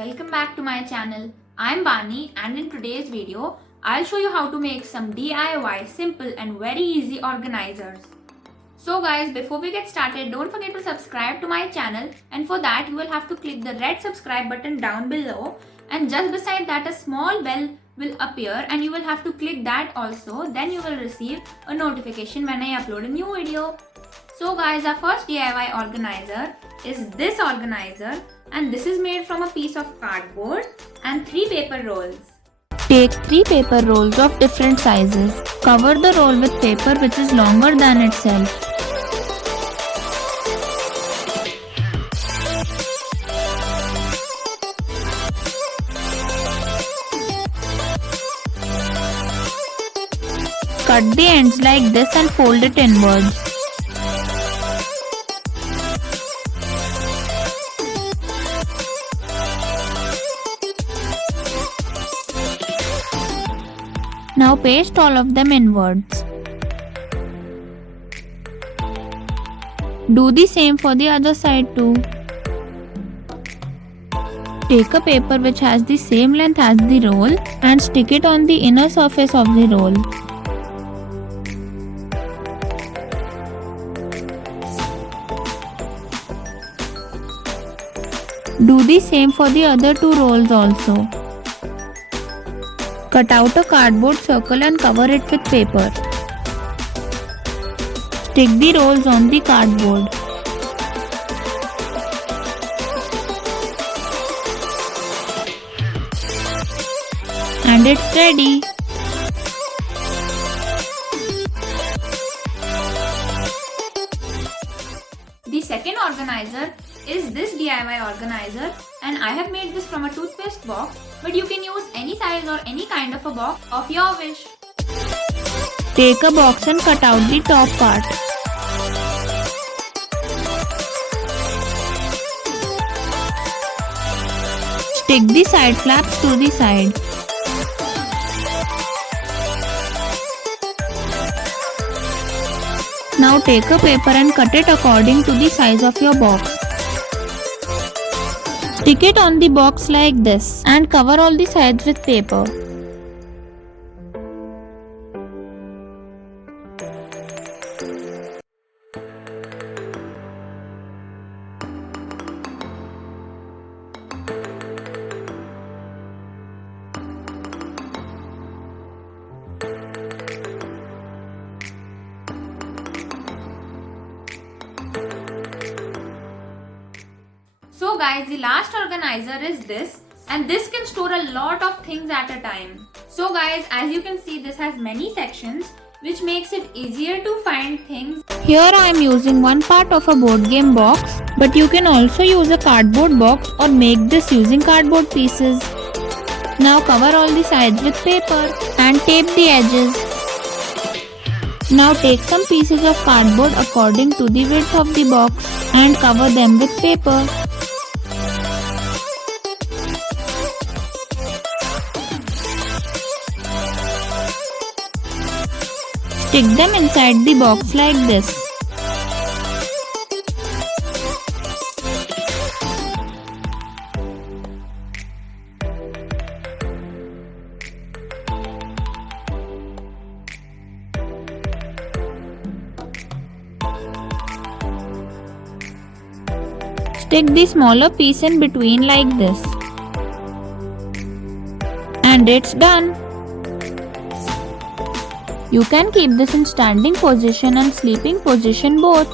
welcome back to my channel. I'm Bani and in today's video, I'll show you how to make some DIY simple and very easy organizers. So guys, before we get started, don't forget to subscribe to my channel, and for that you will have to click the red subscribe button down below, and just beside that a small bell will appear and you will have to click that also. Then you will receive a notification when I upload a new video. So guys, our first DIY organizer is this organizer, and this is made from a piece of cardboard and 3 paper rolls. Take 3 paper rolls of different sizes. Cover the roll with paper which is longer than itself. Cut the ends like this and fold it inwards. Now paste all of them inwards. Do the same for the other side too. Take a paper which has the same length as the roll and stick it on the inner surface of the roll. Do the same for the other 2 rolls also. Cut out a cardboard circle and cover it with paper. Stick the rolls on the cardboard. And it's ready. The second organizer is this DIY organizer, and I have made this from a toothpaste box, but you can use any size or any kind of a box of your wish. Take a box and cut out the top part. Stick the side flaps to the side. Now take a paper and cut it according to the size of your box. Stick it on the box like this and cover all the sides with paper. So guys, the last organizer is this, and this can store a lot of things at a time. So guys, as you can see, this has many sections which makes it easier to find things. Here I am using one part of a board game box, but you can also use a cardboard box or make this using cardboard pieces. Now cover all the sides with paper and tape the edges. Now take some pieces of cardboard according to the width of the box and cover them with paper. Stick them inside the box like this. Stick the smaller piece in between like this. And it's done. You can keep this in standing position and sleeping position both.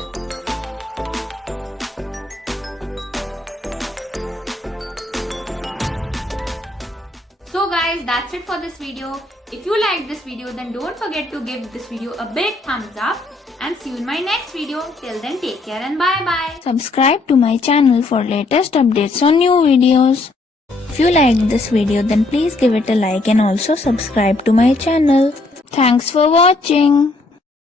So guys, that's it for this video. If you liked this video, then don't forget to give this video a big thumbs up, and see you in my next video. Till then, take care and bye bye. Subscribe to my channel for latest updates on new videos. If you liked this video, then please give it a like and also subscribe to my channel. Thanks for watching.